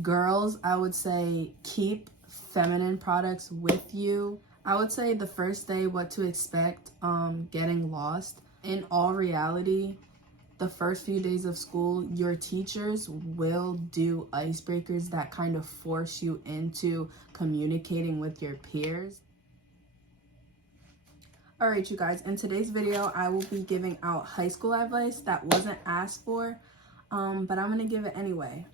Girls, I would say keep feminine products with you. I would say the first day, what to expect, getting lost. In all reality, the first few days of school, your teachers will do icebreakers that kind of force you into communicating with your peers. All right, you guys, in today's video, I will be giving out high school advice that wasn't asked for, but I'm gonna give it anyway.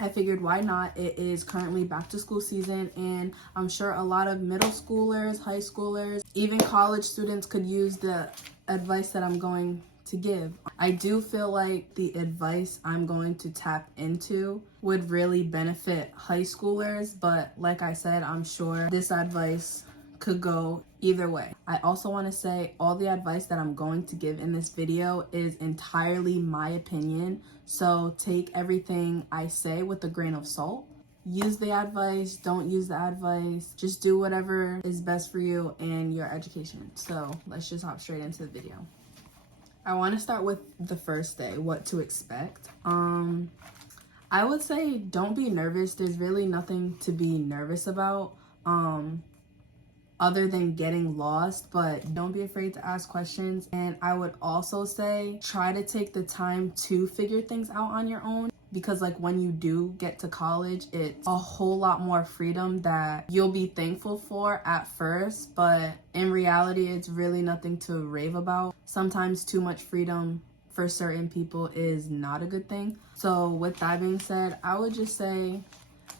I figured why not? It is currently back to school season, and I'm sure a lot of middle schoolers, high schoolers, even college students could use the advice that I'm going to give. I do feel like the advice I'm going to tap into would really benefit high schoolers, but like I said, I'm sure this advice could go either way. I also want to say all the advice that I'm going to give in this video is entirely my opinion, so take everything I say with a grain of salt. Use the advice, don't use the advice, just do whatever is best for you and your education. So let's just hop straight into the video. I want to start with the first day, what to expect. I would say don't be nervous. There's really nothing to be nervous about. Other than getting lost, but don't be afraid to ask questions. And I would also say try to take the time to figure things out on your own, because like when you do get to college, it's a whole lot more freedom that you'll be thankful for at first, but in reality it's really nothing to rave about. Sometimes too much freedom for certain people is not a good thing. So with that being said, I would just say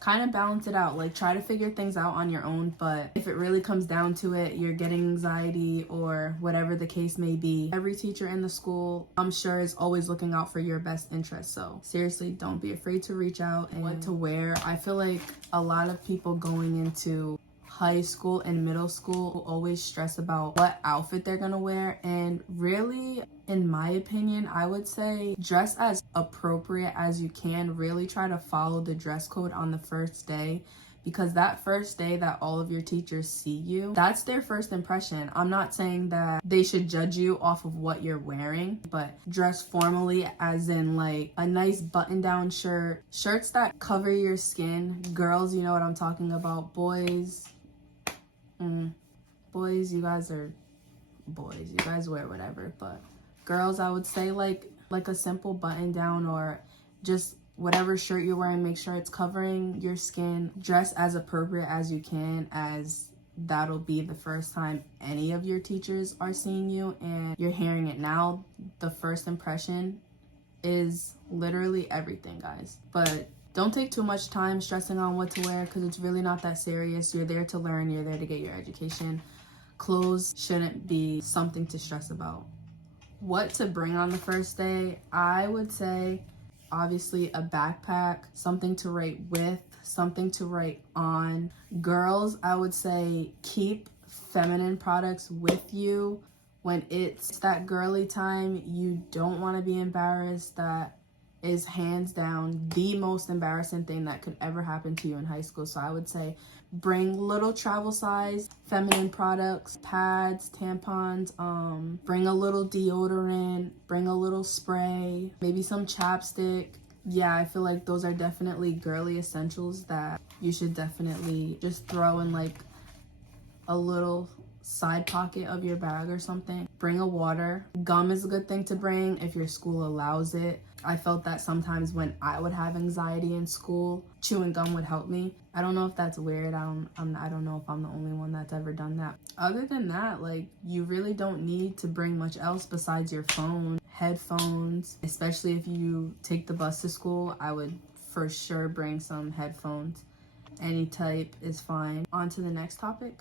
kind of balance it out. Like, try to figure things out on your own, but if it really comes down to it, you're getting anxiety or whatever the case may be, every teacher in the school, I'm sure, is always looking out for your best interest. So seriously, don't be afraid to reach out. And what to wear, I feel like a lot of people going into high school and middle school always stress about what outfit they're gonna wear, and really, in my opinion, I would say dress as appropriate as you can. Really try to follow the dress code on the first day, because that first day that all of your teachers see you, that's their first impression. I'm not saying that they should judge you off of what you're wearing, but dress formally, as in like a nice button-down shirt, shirts that cover your skin. Girls, you know what I'm talking about. Boys, you guys are boys. You guys wear whatever, but girls, I would say like a simple button down, or just whatever shirt you're wearing, make sure it's covering your skin. Dress as appropriate as you can, as that'll be the first time any of your teachers are seeing you and you're hearing it now. The first impression is literally everything, guys. But don't take too much time stressing on what to wear, because it's really not that serious. You're there to learn, you're there to get your education. Clothes shouldn't be something to stress about. What to bring on the first day, I would say obviously a backpack, something to write with, something to write on. Girls, I would say keep feminine products with you. When it's that girly time, you don't want to be embarrassed. That is hands down the most embarrassing thing that could ever happen to you in high school. So I would say bring little travel size feminine products, pads, tampons, bring a little deodorant, bring a little spray, maybe some chapstick. Yeah, I feel like those are definitely girly essentials that you should definitely just throw in like a little side pocket of your bag or something. Bring a water. Gum is a good thing to bring if your school allows it. I felt that sometimes when I would have anxiety in school, chewing gum would help me. I don't know if that's weird. I don't know if I'm the only one that's ever done that. Other than that, like, you really don't need to bring much else besides your phone, headphones. Especially if you take the bus to school, I would for sure bring some headphones. Any type is fine. On to the next topic.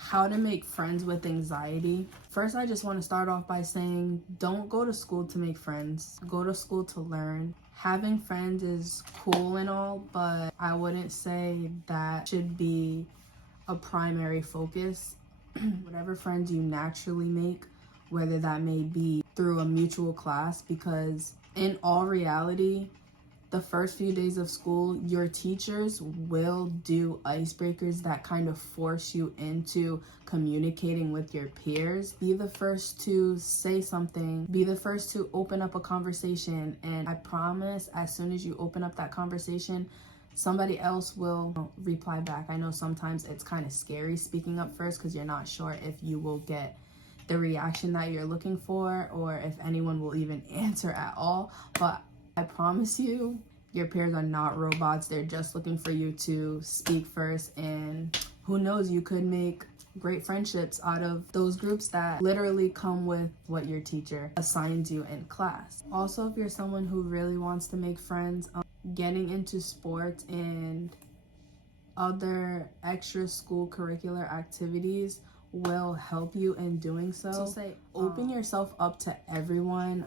How to make friends with anxiety. First, I just want to start off by saying don't go to school to make friends. Go to school to learn. Having friends is cool and all, but I wouldn't say that should be a primary focus. Whatever friends you naturally make, whether that may be through a mutual class, because in all reality, the first few days of school, your teachers will do icebreakers that kind of force you into communicating with your peers. Be the first to say something, be the first to open up a conversation, and I promise as soon as you open up that conversation, somebody else will reply back. I know sometimes it's kind of scary speaking up first because you're not sure if you will get the reaction that you're looking for or if anyone will even answer at all, but I promise you, your peers are not robots. They're just looking for you to speak first, and who knows, you could make great friendships out of those groups that literally come with what your teacher assigns you in class. Also, if you're someone who really wants to make friends, getting into sports and other extra school curricular activities will help you in doing so. So say open yourself up to everyone.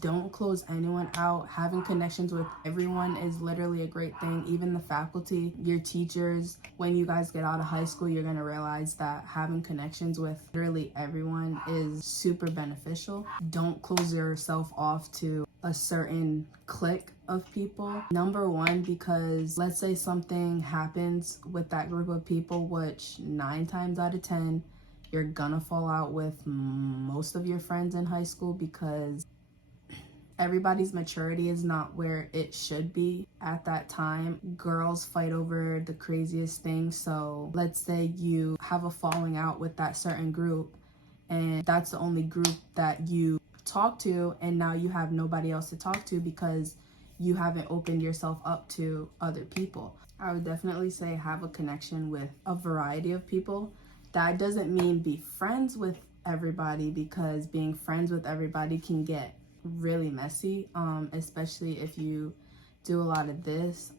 Don't close anyone out. Having connections with everyone is literally a great thing. Even the faculty, your teachers. When you guys get out of high school, you're gonna realize that having connections with literally everyone is super beneficial. Don't close yourself off to a certain clique of people. Number one, because let's say something happens with that group of people, which 9 times out of 10 you're gonna fall out with most of your friends in high school because everybody's maturity is not where it should be at that time. Girls fight over the craziest things. So let's say you have a falling out with that certain group and that's the only group that you talk to, and now you have nobody else to talk to because you haven't opened yourself up to other people. I would definitely say have a connection with a variety of people. That doesn't mean be friends with everybody, because being friends with everybody can get really messy, especially if you do a lot of this,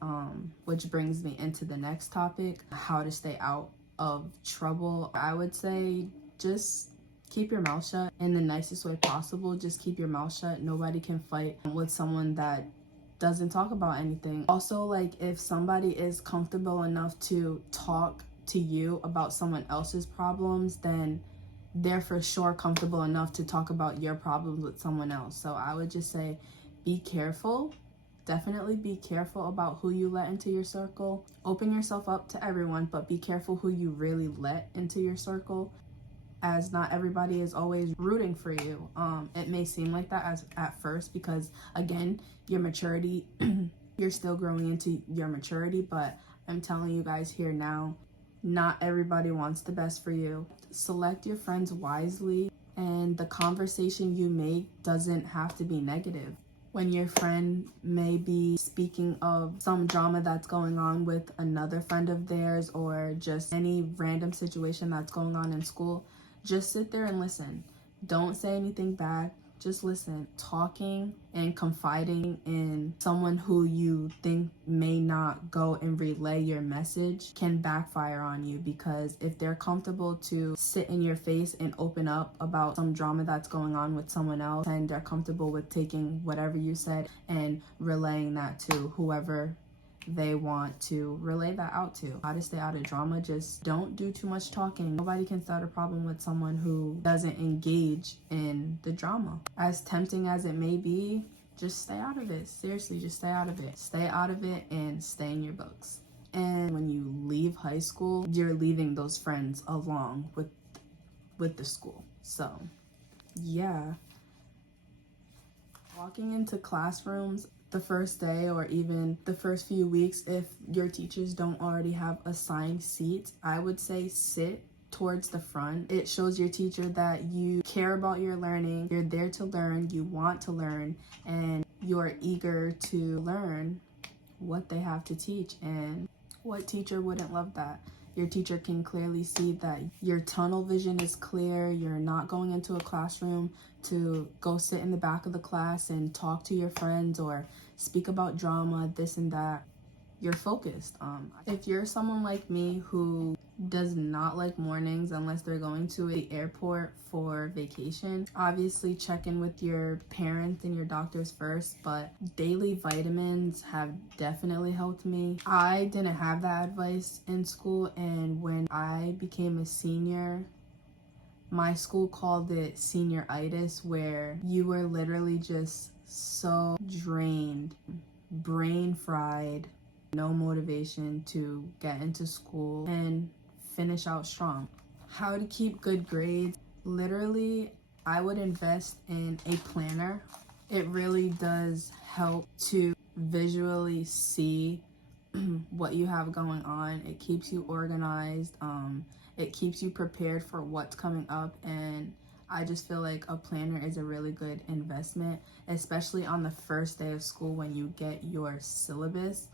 which brings me into the next topic, how to stay out of trouble. I would say just keep your mouth shut in the nicest way possible. Just keep your mouth shut. Nobody can fight with someone that doesn't talk about anything. Also, like, if somebody is comfortable enough to talk to you about someone else's problems, then they're for sure comfortable enough to talk about your problems with someone else. So I would just say be careful. Definitely be careful about who you let into your circle. Open yourself up to everyone, but be careful who you really let into your circle, as not everybody is always rooting for you. It may seem like that as at first because, again, your maturity, you're still growing into your maturity, but I'm telling you guys here now, not everybody wants the best for you. Select your friends wisely, and the conversation you make doesn't have to be negative. When your friend may be speaking of some drama that's going on with another friend of theirs, or just any random situation that's going on in school, just sit there and listen. Don't say anything back. Just listen. Talking and confiding in someone who you think may not go and relay your message can backfire on you, because if they're comfortable to sit in your face and open up about some drama that's going on with someone else, and they're comfortable with taking whatever you said and relaying that to whoever they want to relay that out to. How to stay out of drama: just don't do too much talking. Nobody can start a problem with someone who doesn't engage in the drama. As tempting as it may be, just stay out of it. Seriously, just stay out of it. Stay out of it and stay in your books. And when you leave high school, you're leaving those friends along with the school. So yeah, walking into classrooms the first day or even the first few weeks, if your teachers don't already have assigned seats, I would say sit towards the front. It shows your teacher that you care about your learning, you're there to learn, you want to learn, and you're eager to learn what they have to teach. And what teacher wouldn't love that? Your teacher can clearly see that your tunnel vision is clear. You're not going into a classroom to go sit in the back of the class and talk to your friends or speak about drama, this and that. You're focused. If you're someone like me who does not like mornings unless they're going to the airport for vacation, obviously check in with your parents and your doctors first, but daily vitamins have definitely helped me. I didn't have that advice in school, and when I became a senior, my school called it senioritis, where you were literally just so drained brain fried, no motivation to get into school and finish out strong. How to keep good grades? Literally, I would invest in a planner. It really does help to visually see what you have going on. It keeps you organized. It keeps you prepared for what's coming up, and I just feel like a planner is a really good investment, especially on the first day of school when you get your syllabus.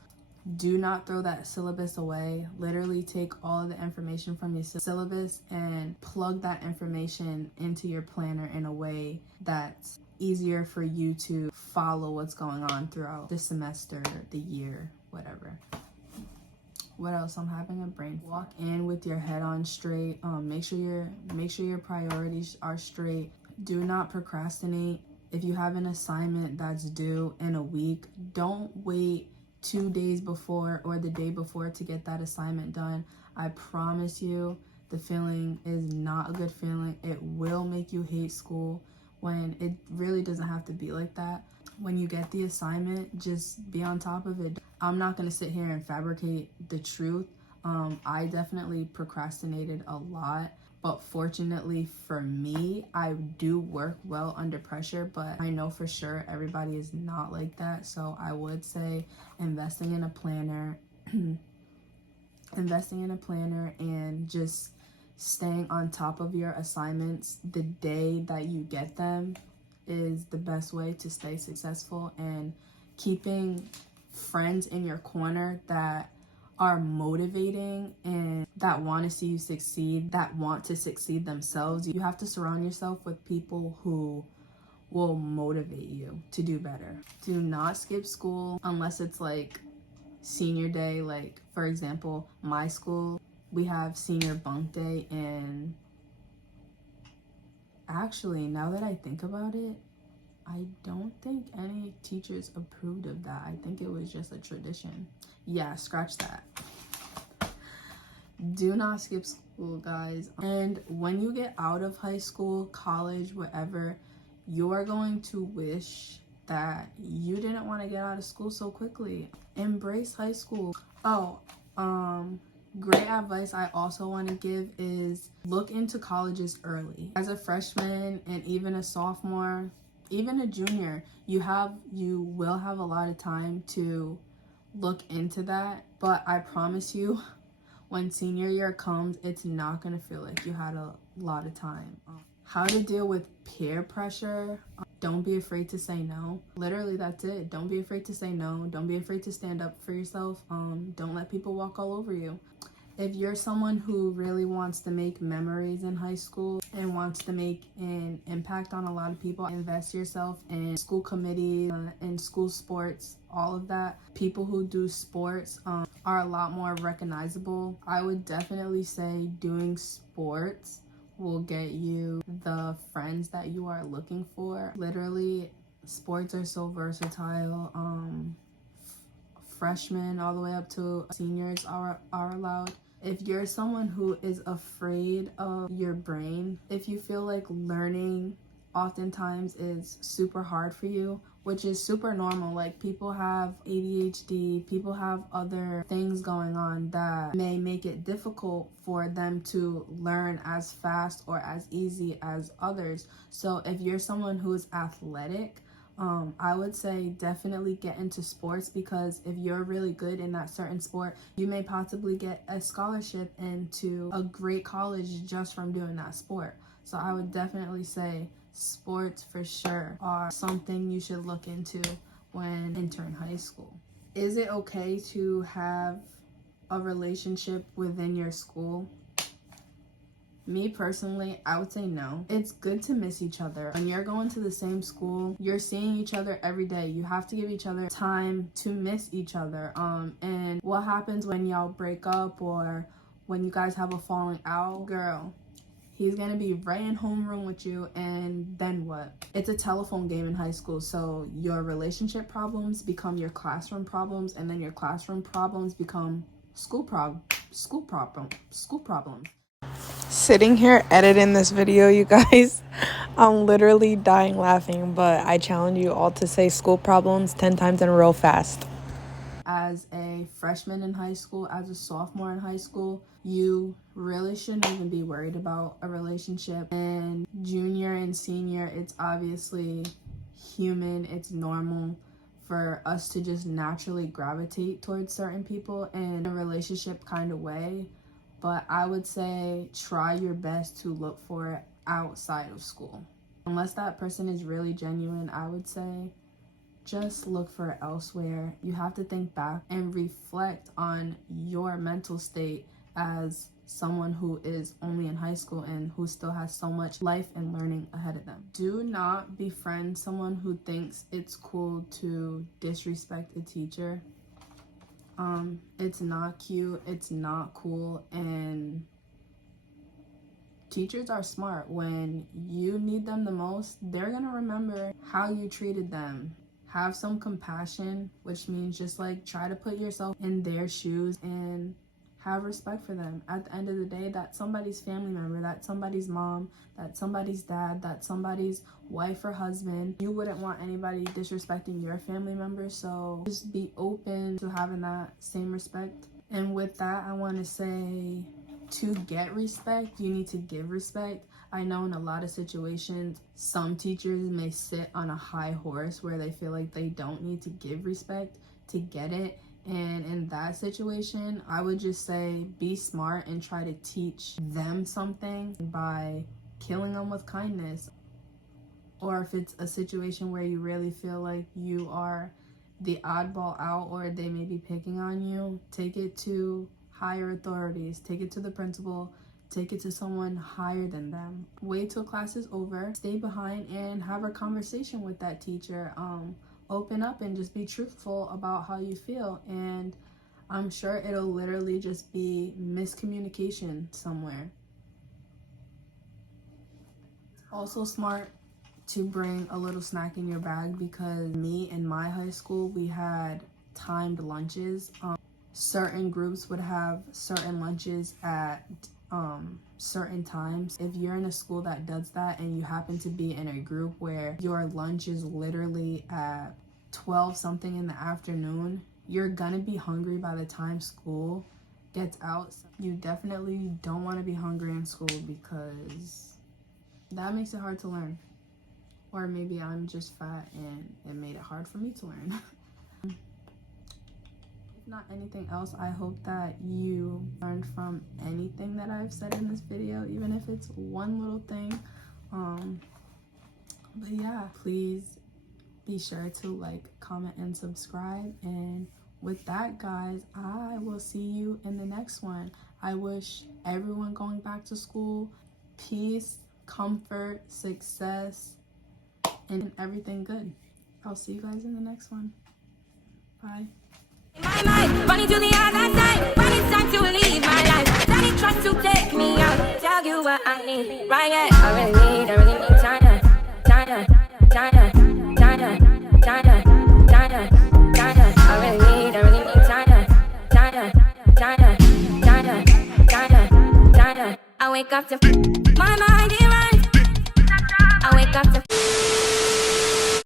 Do not throw that syllabus away. Literally take all of the information from your syllabus and plug that information into your planner in a way that's easier for you to follow what's going on throughout the semester, the year, whatever. What else? I'm having a brain. Walk in with your head on straight. Make sure your priorities are straight. Do not procrastinate. If you have an assignment that's due in a week, don't wait 2 days before or the day before to get that assignment done. I promise you, the feeling is not a good feeling. It will make you hate school when it really doesn't have to be like that. When you get the assignment, just be on top of it. I'm not going to sit here and fabricate the truth. I definitely procrastinated a lot, but fortunately for me, I do work well under pressure, but I know for sure everybody is not like that. So I would say investing in a planner, and just staying on top of your assignments the day that you get them is the best way to stay successful, and keeping friends in your corner that are motivating and that want to see you succeed, that want to succeed themselves. You have to surround yourself with people who will motivate you to do better. Do not skip school unless it's like senior day. Like, for example, my school, we have senior bunk day, and actually, now that I think about it, I don't think any teachers approved of that. I think it was just a tradition. Yeah, scratch that. Do not skip school, guys. And when you get out of high school, college, whatever, you're going to wish that you didn't want to get out of school so quickly. Embrace high school. Oh, great advice I also want to give is look into colleges early. As a freshman and even a sophomore, even a junior, you will have a lot of time to look into that. But I promise you, when senior year comes, it's not going to feel like you had a lot of time. How to deal with peer pressure. Don't be afraid to say no. Literally, that's it. Don't be afraid to say no. Don't be afraid to stand up for yourself. Don't let people walk all over you. If you're someone who really wants to make memories in high school and wants to make an impact on a lot of people, invest yourself in school committees, in school sports, all of that. People who do sports are a lot more recognizable. I would definitely say doing sports will get you the friends that you are looking for. Literally, sports are so versatile. Freshmen all the way up to seniors are allowed. If you're someone who is afraid of your brain, if you feel like learning oftentimes is super hard for you, which is super normal. Like, people have ADHD, people have other things going on that may make it difficult for them to learn as fast or as easy as others. So if you're someone who is athletic, I would say definitely get into sports, because if you're really good in that certain sport, you may possibly get a scholarship into a great college just from doing that sport. So I would definitely say sports for sure are something you should look into when entering high school. Is it okay to have a relationship within your school? Me personally, I would say no. It's good to miss each other. When you're going to the same school, you're seeing each other every day. You have to give each other time to miss each other. And what happens when y'all break up or when you guys have a falling out? Girl, he's gonna be right in homeroom with you, and then what? It's a telephone game in high school, so your relationship problems become your classroom problems, and then your classroom problems become school problems. Sitting here editing this video, you guys, I'm literally dying laughing, but I challenge you all to say school problems 10 times in a row fast. As a freshman in high school, as a sophomore in high school, you really shouldn't even be worried about a relationship. And junior and senior, it's obviously human, it's normal for us to just naturally gravitate towards certain people in a relationship kind of way. But I would say try your best to look for it outside of school. Unless that person is really genuine, I would say just look for it elsewhere. You have to think back and reflect on your mental state as someone who is only in high school and who still has so much life and learning ahead of them. Do not befriend someone who thinks it's cool to disrespect a teacher. It's not cute, it's not cool, and teachers are smart. When you need them the most, they're gonna remember how you treated them. Have some compassion, which means just like try to put yourself in their shoes and have respect for them. At the end of the day, that's somebody's family member, that's somebody's mom, that's somebody's dad, that's somebody's wife or husband. You wouldn't want anybody disrespecting your family members, so just be open to having that same respect. And with that, I want to say, to get respect, you need to give respect. I know in a lot of situations, some teachers may sit on a high horse where they feel like they don't need to give respect to get it. And in that situation, I would just say be smart and try to teach them something by killing them with kindness. Or if it's a situation where you really feel like you are the oddball out or they may be picking on you, take it to higher authorities, take it to the principal, take it to someone higher than them. Wait till class is over, stay behind and have a conversation with that teacher. Open up and just be truthful about how you feel, and I'm sure it'll literally just be miscommunication somewhere. Also smart to bring a little snack in your bag, because me and my high school, we had timed lunches. Certain groups would have certain lunches at certain times. If you're in a school that does that and you happen to be in a group where your lunch is literally at 12 something in the afternoon, you're gonna be hungry by the time school gets out. You definitely don't want to be hungry in school, because that makes it hard to learn. Or maybe I'm just fat and it made it hard for me to learn. Not anything else, I hope that you learned from anything that I've said in this video, even if it's one little thing. But yeah, please be sure to like, comment, and subscribe. And with that, guys, I will see you in the next one. I wish everyone going back to school peace, comfort, success, and everything good. I'll see you guys in the next one. Bye. My mind, running to the other side. When it's time to leave my life, daddy tries to take me out. Tell you what I need, right? Yeah, I really need China. I really need China. I wake up to my mind, it runs. I wake up to